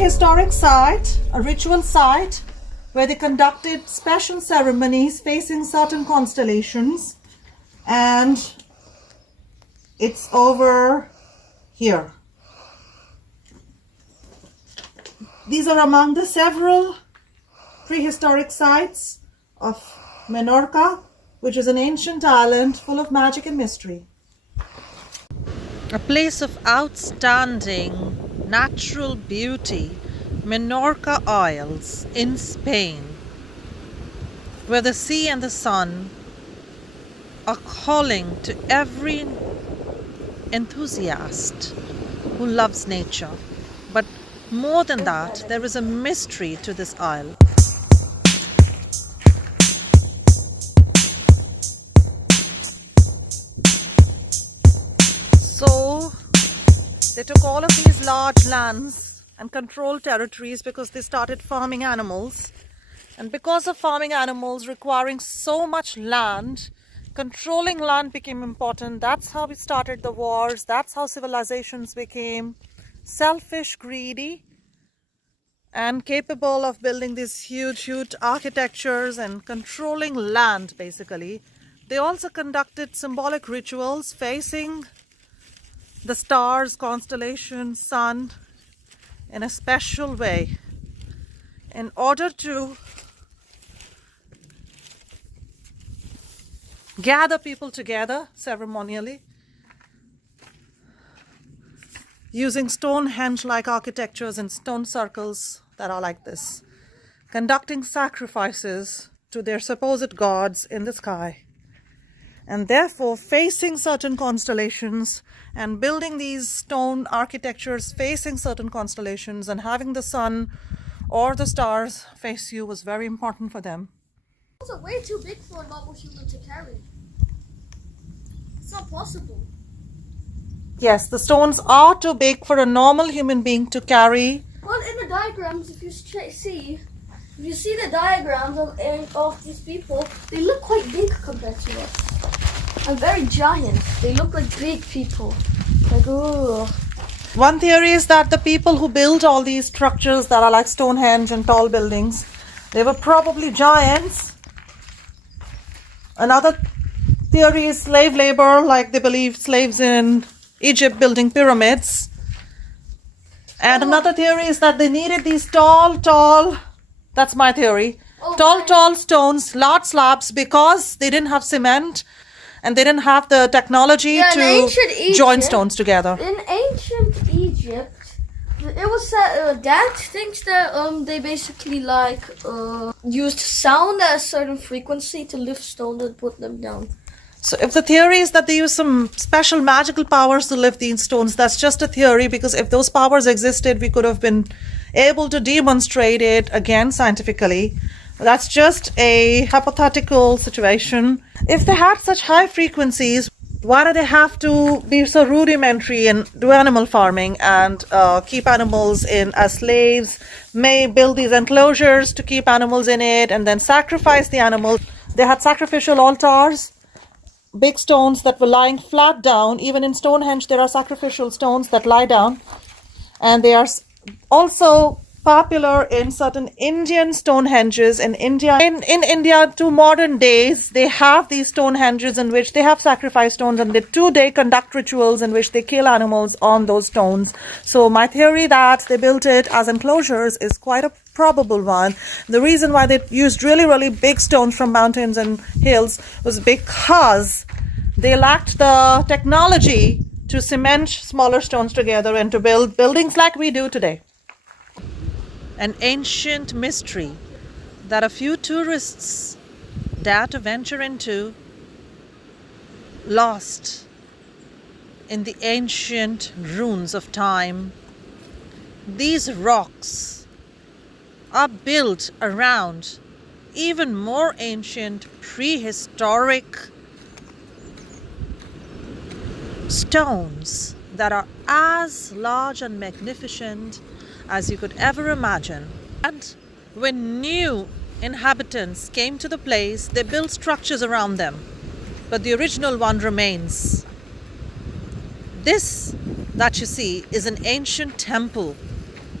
prehistoric site, a ritual site where they conducted special ceremonies facing certain constellations, and it's over here. These are among the several prehistoric sites of Menorca, which is an ancient island full of magic and mystery. A place of outstanding natural beauty, Menorca Isles in Spain, where the sea and the sun are calling to every enthusiast who loves nature. But more than that, there is a mystery to this isle. So they took all of these large lands and controlled territories because they started farming animals. And because of farming animals requiring so much land, controlling land became important. That's how we started the wars. That's how civilizations became selfish, greedy, and capable of building these huge architectures and controlling land, basically. They also conducted symbolic rituals facing the stars, constellations, sun in a special way in order to gather people together ceremonially using Stonehenge-like architectures and stone circles that are like this, conducting sacrifices to their supposed gods in the sky, and therefore facing certain constellations and building these stone architectures facing certain constellations and having the sun or the stars face you was very important for them. It's also way too big for a normal human to carry. It's not possible. Yes, the stones are too big for a normal human being to carry. Well, in the diagrams, if you see the diagrams of these people, they look quite big compared to us. And very giant. They look like big people. Like, ooh. One theory is that the people who built all these structures that are like Stonehenge and tall buildings, they were probably giants. Another theory is slave labor, like they believe slaves in Egypt building pyramids. And another theory is that they needed these tall, that's my theory, tall stones, large slabs, because they didn't have cement and they didn't have the technology to join stones together. In ancient Egypt, it was said, Dad thinks that they basically used sound at a certain frequency to lift stones and put them down. So if the theory is that they use some special magical powers to lift these stones, that's just a theory, because if those powers existed, we could have been able to demonstrate it again scientifically. That's just a hypothetical situation. If they had such high frequencies, why do they have to be so rudimentary and do animal farming and keep animals as slaves, may build these enclosures to keep animals in it and then sacrifice the animals? They had sacrificial altars, big stones that were lying flat down. Even in Stonehenge, there are sacrificial stones that lie down. And they are also popular in certain Indian Stonehenges in India. In India, to modern days, they have these Stonehenges in which they have sacrifice stones, and they conduct rituals in which they kill animals on those stones. So my theory that they built it as enclosures is quite a probable one. The reason why they used really big stones from mountains and hills was because they lacked the technology to cement smaller stones together and to build buildings like we do today. An ancient mystery that a few tourists dare to venture into, lost in the ancient ruins of time. These rocks are built around even more ancient prehistoric stones that are as large and magnificent as you could ever imagine. And when new inhabitants came to the place, they built structures around them, but the original one remains. This that you see is an ancient temple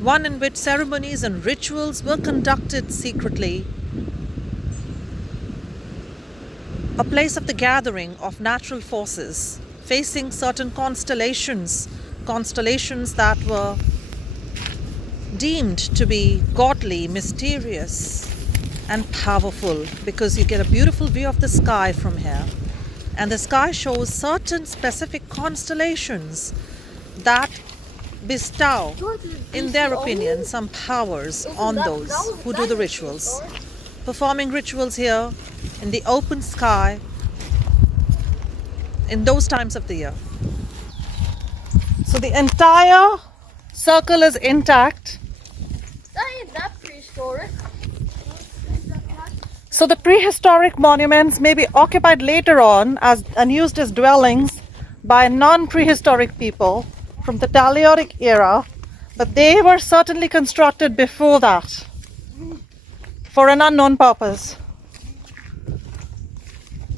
one in which ceremonies and rituals were conducted secretly, a place of the gathering of natural forces, facing certain constellations that were deemed to be godly, mysterious, and powerful, because you get a beautiful view of the sky from here. And the sky shows certain specific constellations that bestow, in their opinion, some powers on those who do the rituals. Performing rituals here in the open sky in those times of the year. So the entire circle is intact. That ain't that prehistoric. So the prehistoric monuments may be occupied later on as and used as dwellings by non-prehistoric people from the Paleolithic era, but they were certainly constructed before that for an unknown purpose,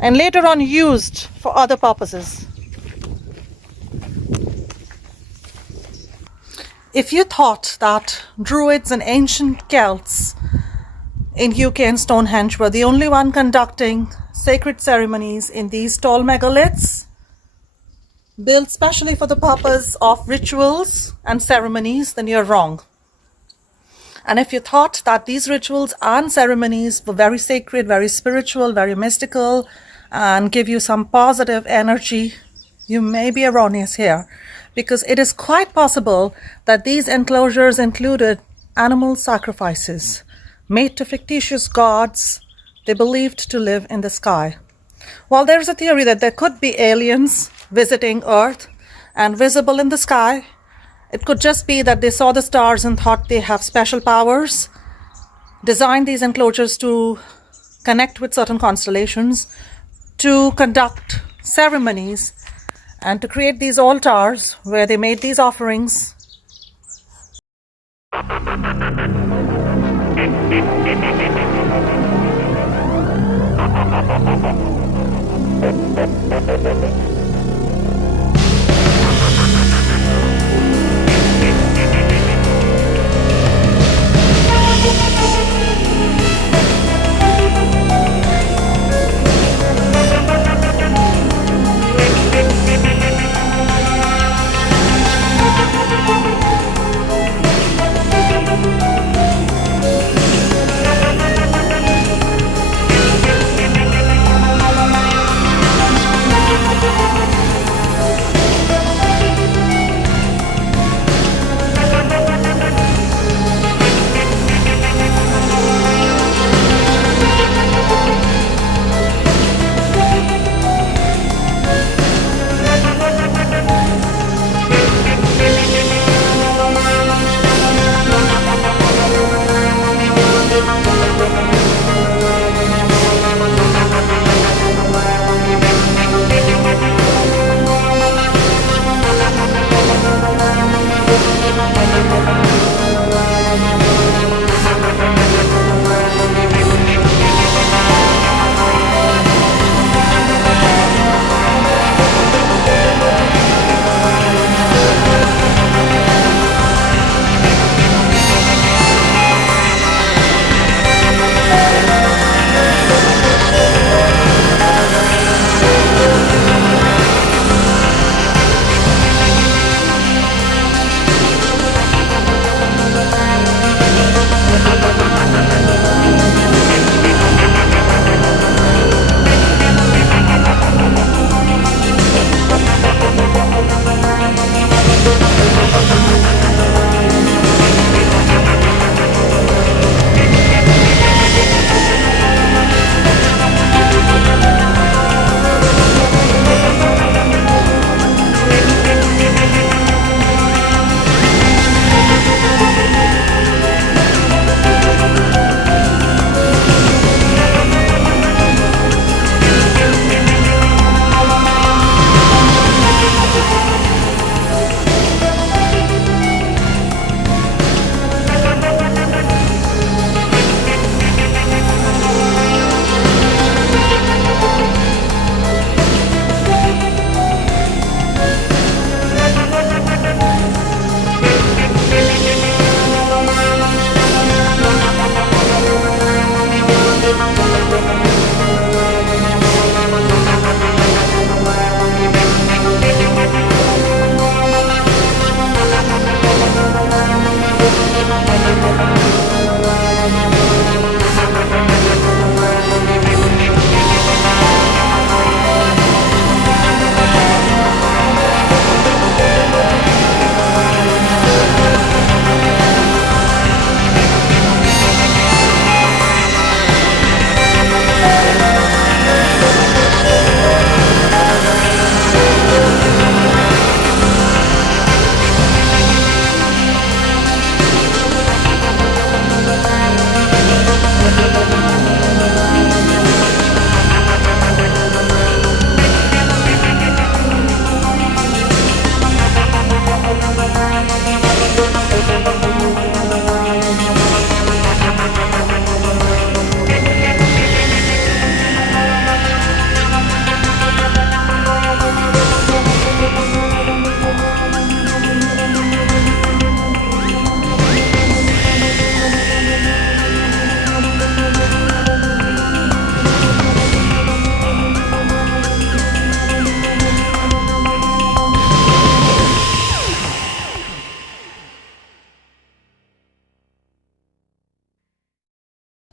and later on used for other purposes. If you thought that Druids and ancient Celts in UK and Stonehenge were the only one conducting sacred ceremonies in these tall megaliths, built specially for the purpose of rituals and ceremonies, then you're wrong. And if you thought that these rituals and ceremonies were very sacred, very spiritual, very mystical, and give you some positive energy, you may be erroneous here, because it is quite possible that these enclosures included animal sacrifices made to fictitious gods they believed to live in the sky. While there is a theory that there could be aliens visiting Earth and visible in the sky, it could just be that they saw the stars and thought they have special powers, designed these enclosures to connect with certain constellations, to conduct ceremonies, and to create these altars where they made these offerings.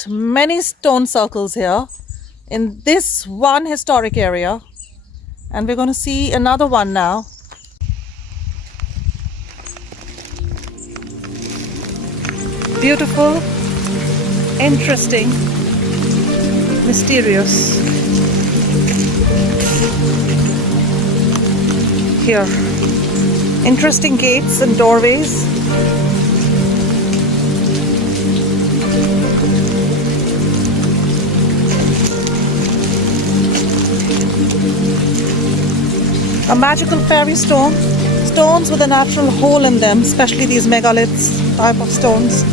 got many stone circles here in this one historic area, and we're going to see another one now. Beautiful, interesting, mysterious. Here, interesting gates and doorways. A magical fairy stone, stones with a natural hole in them, especially these megaliths type of stones,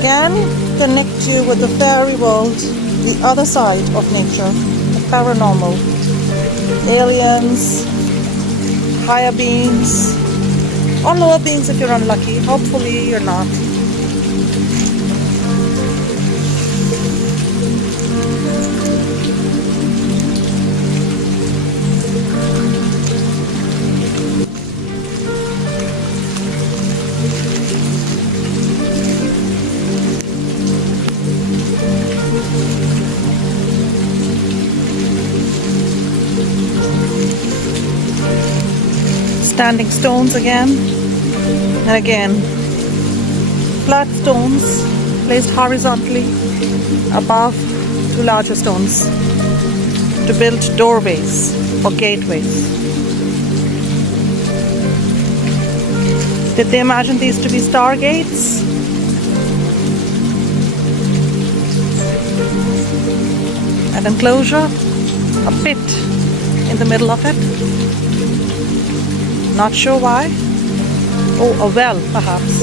can connect you with the fairy world, the other side of nature, the paranormal, aliens, higher beings, or lower beings if you're unlucky. Hopefully you're not. Standing stones again and again. Flat stones placed horizontally above two larger stones to build doorways or gateways. Did they imagine these to be stargates? An enclosure, a pit in the middle of it. Not sure why. Oh, a well, perhaps.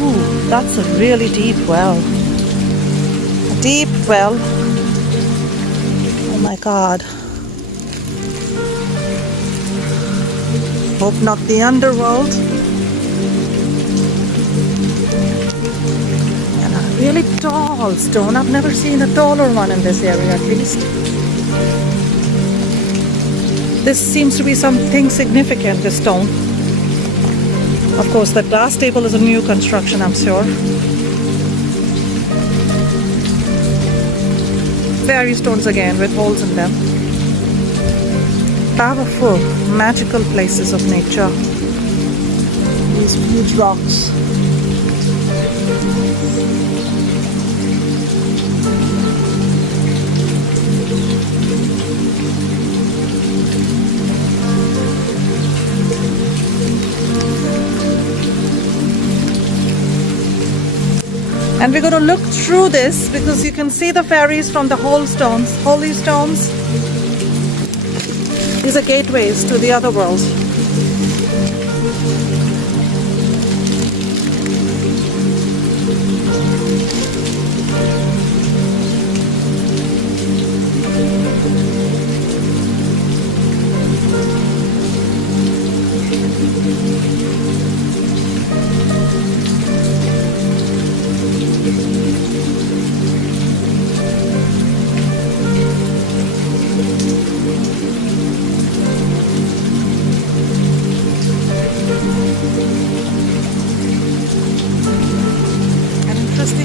Ooh, that's a really deep well. A deep well. Oh my God. Hope not the underworld. And a really tall stone. I've never seen a taller one in this area, at least. This seems to be something significant, this stone. Of course, the glass table is a new construction, I'm sure. Fairy stones again with holes in them. Powerful, magical places of nature. These huge rocks. And we're going to look through this because you can see the fairies from the holy stones. These are gateways to the other world.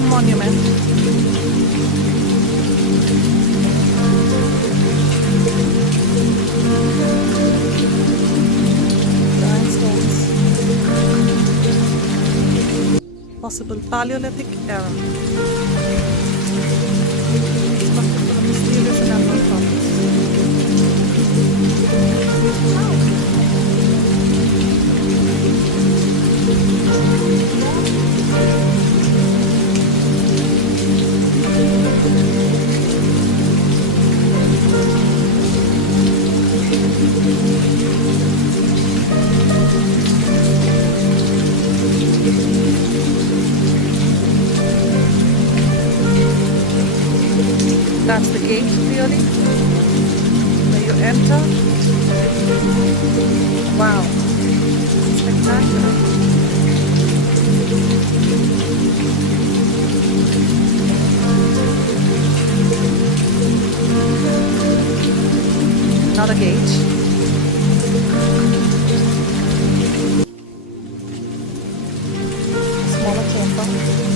Monument. Giant stones. Possible Paleolithic era. Constructed for the mysterious and unknown purpose. That's the gate, really, where you enter. Wow, spectacular. Another gate. Smaller chamber.